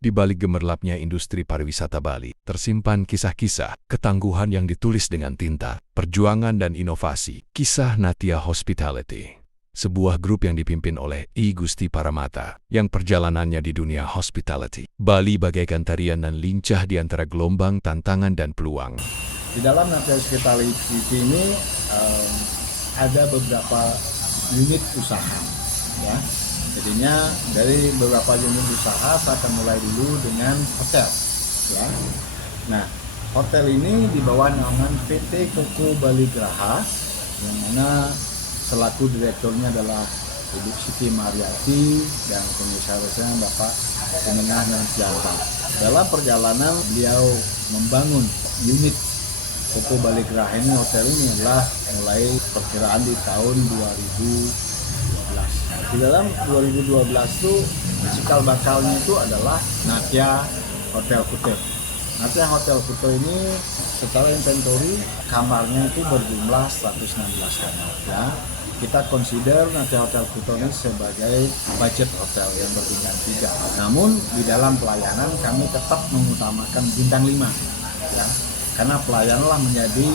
Di balik gemerlapnya industri pariwisata Bali, tersimpan kisah-kisah, ketangguhan yang ditulis dengan tinta, perjuangan dan inovasi. Kisah Natya Hospitality, sebuah grup yang dipimpin oleh I Gusti Paramata, yang perjalanannya di dunia hospitality. Bali bagaikan tarian dan lincah di antara gelombang, tantangan, dan peluang. Di dalam Natya Hospitality ini ada beberapa unit usaha, ya. Jadinya dari beberapa unit usaha saya akan mulai dulu dengan hotel, ya. Nah, hotel ini di bawah naungan PT Koko Bali Graha, yang mana selaku direkturnya adalah Ibu Siti Mariati dan komisarisnya Bapak Menengah Nantianta. Dalam perjalanan beliau membangun unit Koko Bali Graha ini, hotel ini adalah mulai perkiraan di tahun 2012. Di dalam 2012 itu cikal bakalnya itu adalah Natya Hotel Kuta. Natya Hotel Kuta ini secara inventory kamarnya itu berjumlah 116 kamar, ya. Kita consider Natya Hotel Kuta ini sebagai budget hotel yang berbintang 3. Namun di dalam pelayanan kami tetap mengutamakan bintang 5, ya. Karena pelayananlah menjadi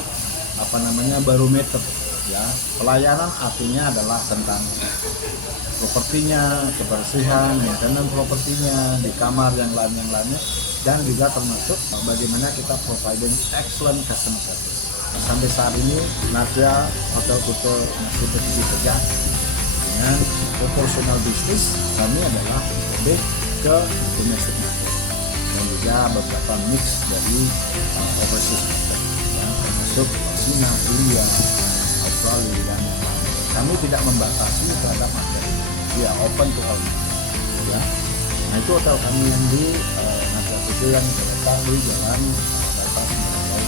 barometer, ya. Pelayanan artinya adalah tentang propertinya, kebersihan, maintenance propertinya, di kamar yang lainnya, dan juga termasuk bagaimana kita providing excellent customer service. Sampai saat ini Natya Hotel Kuta masih berdiri tegak dengan proportional bisnis kami adalah lebih ke domestic market dan juga beberapa mix dari overseas market, ya, termasuk China, India, Australia, dan kami tidak membatasi terhadap market. Ya, open to all, ya. Nah, itu hotel kami yang di Natya Kuta yang terletak di Jalan Bypass Merapen.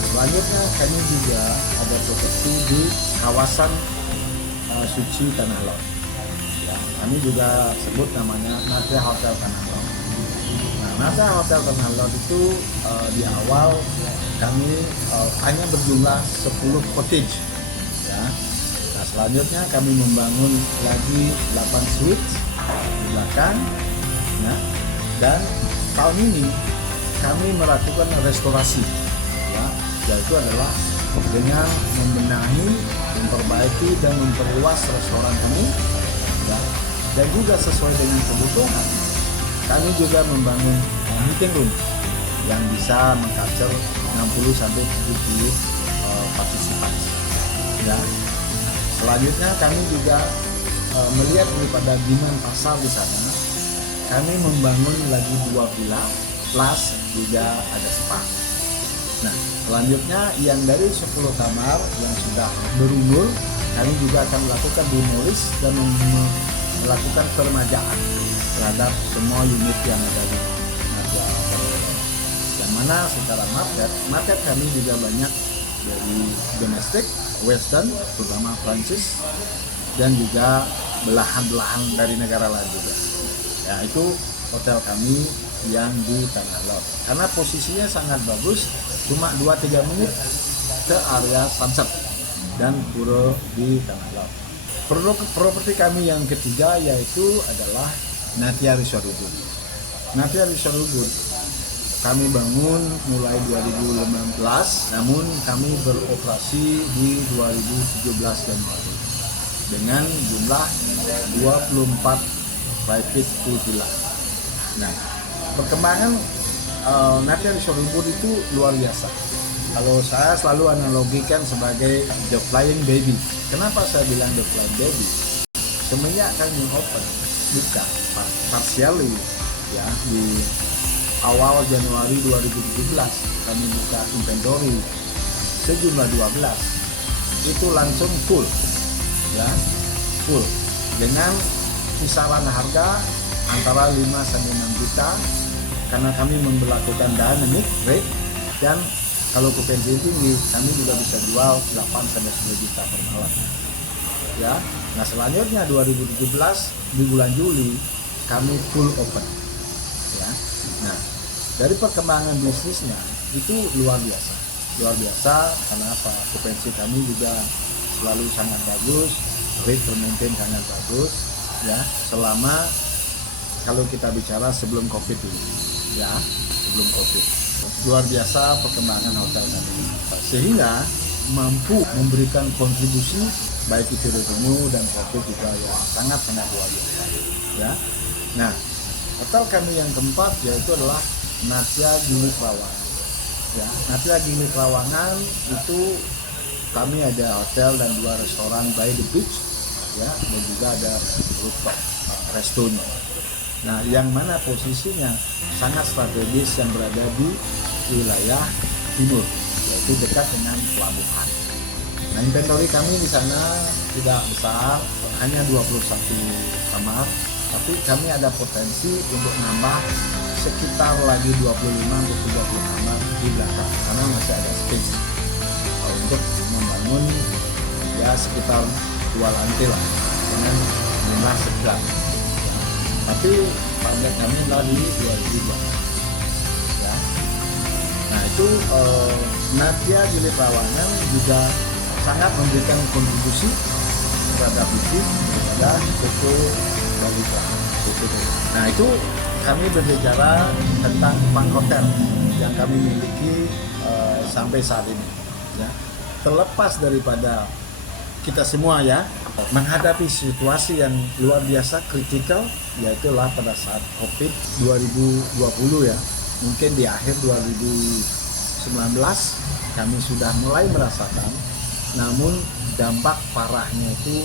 Selanjutnya kami juga ada properti di kawasan Suci Tanah Lot, ya. Kami juga sebut namanya Natya Hotel Tanah Lot. Nah, Natya Hotel Tanah Lot itu di awal kami hanya berjumlah 10 cottage, ya. Selanjutnya kami membangun lagi 8 suite di belakang, ya. Dan tahun ini kami melakukan restorasi, ya, yaitu adalah dengan membenahi, memperbaiki dan memperluas restoran ini, ya. Dan juga sesuai dengan kebutuhan kami juga membangun meeting room yang bisa mengcapture 60 sampai 70 partisipan, ya. Selanjutnya kami juga melihat daripada demand pasar di sana, kami membangun lagi 2 villa plus juga ada spa. Nah, selanjutnya yang dari 10 kamar yang sudah berumur, kami juga akan melakukan demolish dan melakukan permajaan terhadap semua unit yang ada di Natya Hotel. Yang mana secara market kami juga banyak dari domestik, western, terutama Prancis, dan juga belahan-belahan dari negara lain juga. Ya, itu hotel kami yang di Tanah Lot. Karena posisinya sangat bagus, cuma 2-3 menit ke area sunset dan pura di Tanah Lot. Properti kami yang ketiga yaitu adalah Natya Resort Ubud. Natya Resort Ubud kami bangun mulai 2016, namun kami beroperasi di 2017 Januari dengan jumlah 24 private pool villa. Nah, perkembangan Natya Resort Ubud itu luar biasa. Kalau saya selalu analogikan sebagai the flying baby. Kenapa saya bilang the flying baby? Semenjak kami open, buka partially, ya, di awal Januari 2017 kami buka inventory sejumlah 12, itu langsung full, ya, full dengan kisaran harga antara 5 sampai 6 juta karena kami memberlakukan dynamic rate, dan kalau okupansi tinggi kami juga bisa jual 8 sampai 10 juta per malam, ya. Nah, selanjutnya 2017 di bulan Juli kami full open, ya. Nah, dari perkembangan bisnisnya itu luar biasa karena apa? Okupansi kami juga selalu sangat bagus, rate maintain sangat bagus, ya, selama kalau kita bicara sebelum COVID dulu, ya, sebelum COVID. Luar biasa perkembangan hotel kami, sehingga mampu memberikan kontribusi baik itu revenue dan profit juga yang sangat-sangat luar biasa. Ya, nah hotel kami yang keempat yaitu adalah Natya Gili Trawangan. Ya, Natya Gili Trawangan itu kami ada hotel dan 2 restoran by the beach, ya, dan juga ada rooftop restonya. Nah, yang mana posisinya sangat strategis yang berada di wilayah timur, yaitu dekat dengan pelabuhan. Nah, inventory kami di sana tidak besar, hanya 21 kamar, tapi kami ada potensi untuk nambah sekitar lagi 25 atau 30 kamar di belakang, karena masih ada space untuk membangun ya sekitar 2 lantai lah dengan jumlah sekitar. Tapi target kami adalah di 2012. Ya. Nah itu Natya Gili Trawangan juga sangat memberikan kontribusi terhadap bisnis daripada Koko Balita. Nah itu kami berbicara tentang 4 hotel yang kami miliki sampai saat ini. Ya. Terlepas daripada kita semua ya menghadapi situasi yang luar biasa kritikal, yaitu pada saat COVID 2020 ya, mungkin di akhir 2019 kami sudah mulai merasakan, namun dampak parahnya itu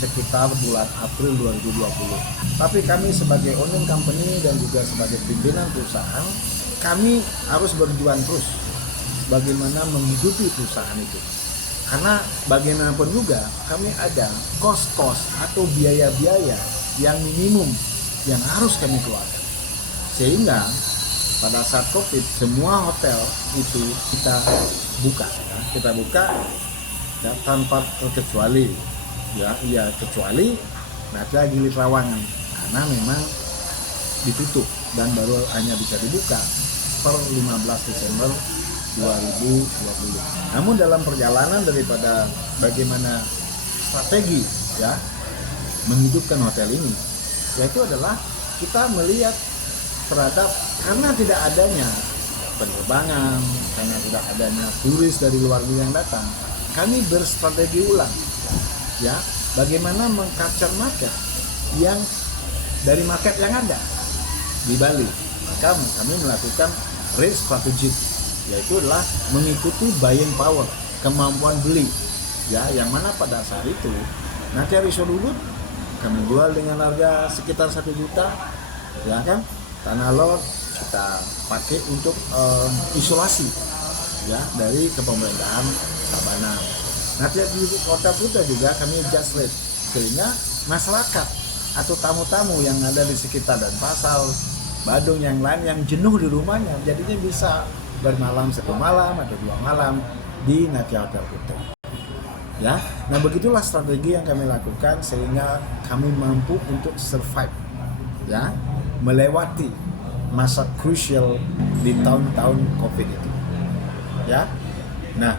sekitar bulan April 2020. Tapi kami sebagai owning company dan juga sebagai pimpinan perusahaan, kami harus berjuang terus bagaimana menghidupi perusahaan itu. Karena bagaimanapun juga kami ada kos-kos atau biaya-biaya yang minimum yang harus kami keluarkan. Sehingga pada saat COVID semua hotel itu kita buka, ya. Kita buka ya, tanpa terkecuali, ya kecuali Natya Gili Trawangan karena memang ditutup dan baru hanya bisa dibuka per 15 Desember 2020. Namun dalam perjalanan daripada bagaimana strategi ya menghidupkan hotel ini, yaitu adalah kita melihat terhadap karena tidak adanya penerbangan, karena tidak adanya turis dari luar negeri yang datang, kami berstrategi ulang ya bagaimana meng-capture market yang dari market yang ada di Bali. Maka kami melakukan rate strategic, yaitu adalah mengikuti buying power, kemampuan beli ya, yang mana pada saat itu Natya Resort Ubud kami jual dengan harga sekitar 1 juta ya kan, tanah lot kita pakai untuk isolasi ya dari kepemerintahan Tabanan. Natya di Kota Kuta juga kami adjust rate sehingga masyarakat atau tamu-tamu yang ada di sekitar Denpasar, Badung yang lain yang jenuh di rumahnya jadinya bisa bermalam 1 malam atau 2 malam di Natya Hotel Kuta. Ya, nah begitulah strategi yang kami lakukan sehingga kami mampu untuk survive, ya, melewati masa krusial di tahun-tahun COVID itu. Ya, nah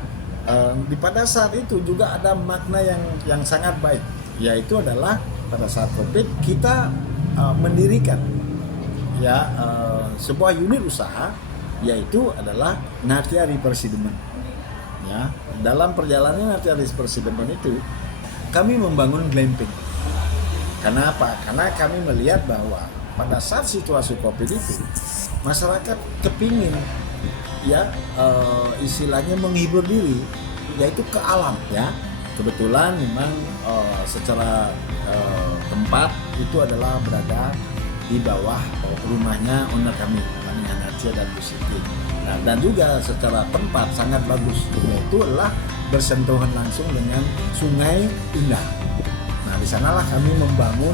pada saat itu juga ada makna yang sangat baik, yaitu adalah pada saat COVID kita mendirikan ya sebuah unit usaha, yaitu adalah Natya River Sediment. Ya, dalam perjalanan Natya River Sediment itu kami membangun glamping. Karena apa? Karena kami melihat bahwa pada saat situasi COVID itu masyarakat kepingin ya istilahnya menghibur diri, yaitu ke alam ya. Kebetulan memang secara tempat itu adalah berada di bawah rumahnya owner kami, Natya dan Bu Siti. Nah, dan juga secara tempat sangat bagus, yaitu adalah bersentuhan langsung dengan Sungai Indah. Nah, di sanalah kami membangun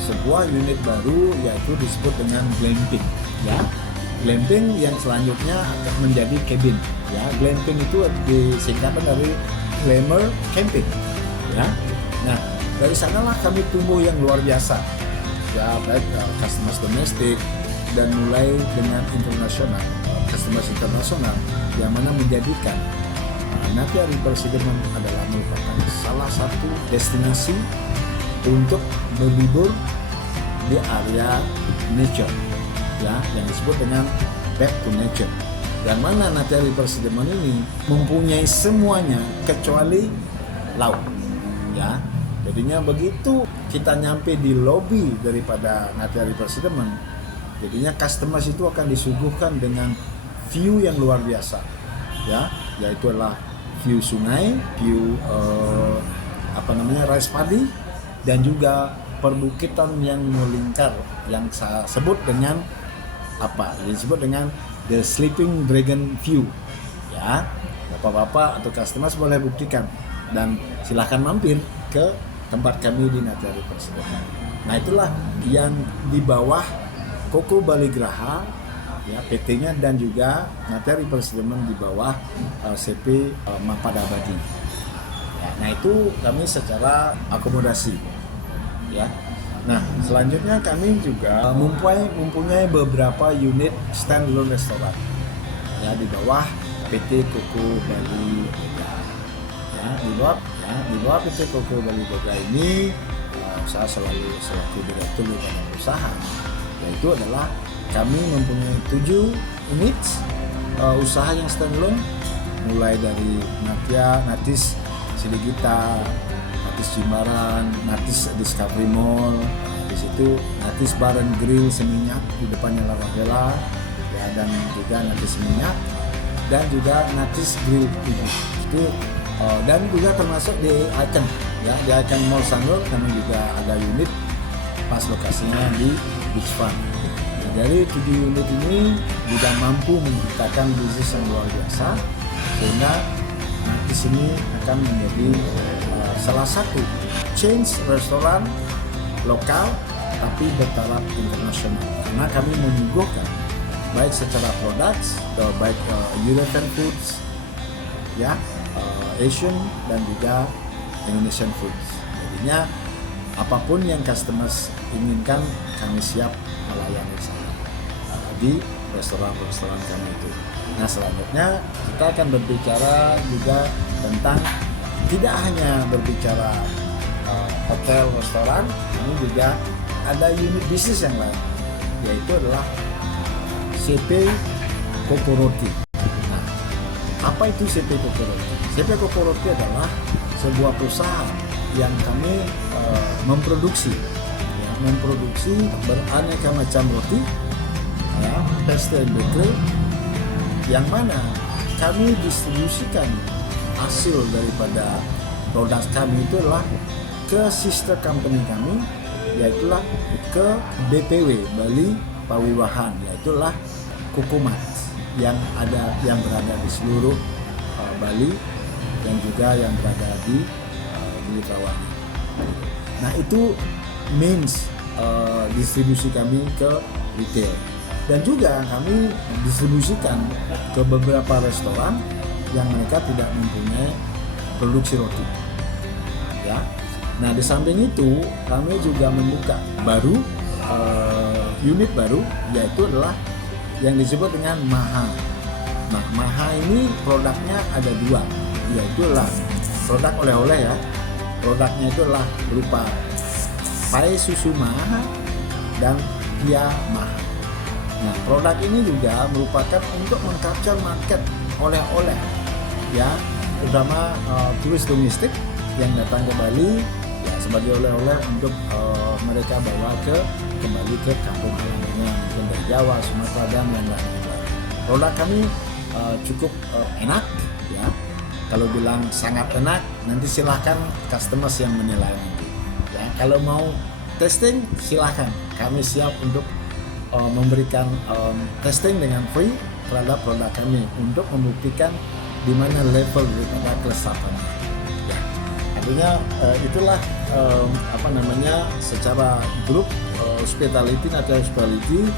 sebuah unit baru, yaitu disebut dengan glamping. Ya, glamping yang selanjutnya akan menjadi cabin. Ya, glamping itu disingkatan dari glamour camping. Ya, nah dari sanalah kami tumbuh yang luar biasa. Ya, baik customers domestik dan mulai dengan internasional, customers internasional, yang mana menjadikan Natya River Sediment adalah merupakan salah satu destinasi untuk berlibur di area nature, ya, yang disebut dengan back to nature. Yang mana Natya River Sedemen ini mempunyai semuanya kecuali laut, ya. Jadinya begitu kita nyampe di lobi daripada Natya River Sedemen, jadinya customers itu akan disuguhkan dengan view yang luar biasa, ya, yaitu adalah view sungai, view rice paddy, dan juga perbukitan yang melingkar yang saya sebut dengan disebut dengan the sleeping dragon view, ya. Bapak-bapak atau customers boleh buktikan dan silahkan mampir ke tempat kami di Natya River Sedemen. Nah, itulah yang di bawah Koko Bali Graha, ya, PT-nya, dan juga Natya River Sedemen di bawah CP Mapadabadi. Ya, nah, itu kami secara akomodasi, ya. Nah, selanjutnya kami juga mempunyai beberapa unit standalone restoran, ya, di bawah PT Koko Bali Boga. Ya, di bawah PT Koko Bali Boga ini saya selaku direktur badan usaha, yaitu adalah kami mempunyai 7 unit usaha yang standalone, mulai dari Natis Siligita, Natis Jimbaran, Natis Discovery Mall, di situ Natis Bar and Grill Seminyak di depannya Laravela, ya, dan juga Natis Seminyak, dan juga Natis Grill itu, dan juga termasuk di Icon, ya, di Icon Mall Sanur kami juga ada unit pas lokasinya di Beachfront. Nah, dari 7 unit ini juga mampu menciptakan bisnis yang luar biasa, sehingga Natis ini akan menjadi salah satu chain restoran lokal tapi bertaraf internasional, karena kami menyuguhkan baik secara produk, baik European foods, ya, Asian dan juga Indonesian foods. Jadinya apapun yang customers inginkan kami siap melayani sana di restoran kami itu. Nah, selanjutnya kita akan berbicara juga tentang tidak hanya berbicara hotel, restoran, ini juga ada unit bisnis yang lain, yaitu adalah CP Koko Roti. Nah, apa itu CP Koko Roti? CP Koko Roti adalah sebuah perusahaan yang kami memproduksi beraneka macam roti, ya, pastry and bakery, yang mana kami distribusikan hasil daripada produk kami itu adalah ke sister company kami, yaitulah ke BPW Bali Pawiwahan, yaitulah Kokomat yang berada di seluruh Bali dan juga yang berada di Rawangan. Nah, itu means distribusi kami ke retail, dan juga kami distribusikan ke beberapa restoran yang mereka tidak mempunyai produksi roti, ya. Nah, di samping itu kami juga membuka unit baru, yaitu adalah yang disebut dengan Maha. Nah, Maha ini produknya ada 2, yaitu adalah produk oleh-oleh, ya. Produknya itu adalah berupa pai susu Maha dan pia Maha. Nah, produk ini juga merupakan untuk mengcapture market oleh-oleh, ya, terutama turis domestik yang datang ke Bali, ya, sebagai oleh-oleh untuk mereka bawa kembali ke kampung halamannya, mungkin dari Jawa, Sumatera, dan yang lain-lain. Produk kami cukup enak, ya. Kalau bilang sangat enak, nanti silahkan customers yang menilai nanti, ya. Kalau mau testing, silahkan, kami siap untuk memberikan testing dengan free terhadap produk kami untuk membuktikan di mana level daripada kelezatannya. Ya, artinya itulah secara grup hospitality, Natya Hospitality,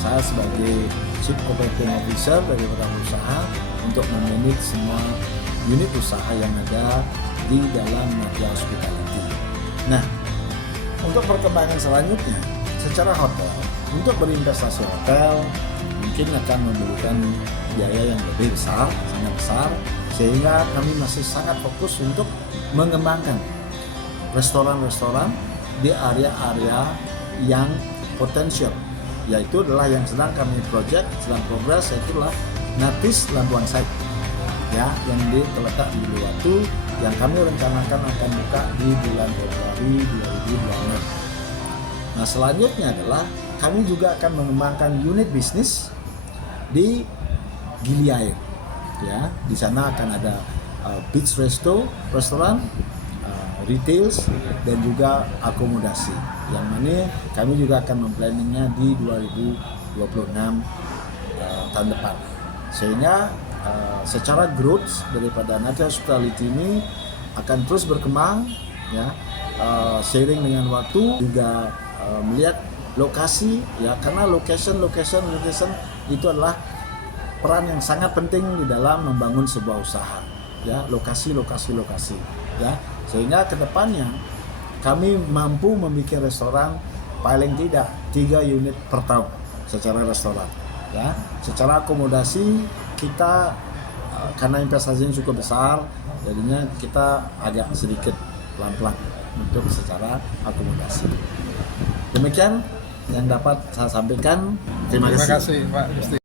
saya sebagai Chief Operating Officer dari usaha untuk memanage semua unit usaha yang ada di dalam Natya Hospitality. Nah, untuk perkembangan selanjutnya secara hotel, untuk berinvestasi hotel mungkin akan memerlukan biaya yang lebih besar, sangat besar, sehingga kami masih sangat fokus untuk mengembangkan restoran-restoran di area-area yang potensial, yaitu adalah yang sedang kami project, sedang progress, yaitu adalah Natis Labuan Site, ya, yang terletak di Uluwatu, yang kami rencanakan akan buka di bulan Februari 2026. Nah, selanjutnya adalah kami juga akan mengembangkan unit bisnis di Gili Air, ya. Di sana akan ada beach restoran, retails, dan juga akomodasi, yang mana kami juga akan memplanningnya di 2026 tahun depan, sehingga secara growth daripada Natya Hospitality ini akan terus berkembang, ya, seiring dengan waktu, juga melihat lokasi, ya, karena location itu adalah peran yang sangat penting di dalam membangun sebuah usaha, ya, lokasi, ya, sehingga kedepannya kami mampu membuat restoran paling tidak 3 unit per tahun secara restoran, ya. Secara akomodasi kita karena investasinya cukup besar, jadinya kita agak sedikit pelan-pelan untuk secara akomodasi. Demikian yang dapat saya sampaikan. Terima kasih Pak Gusti.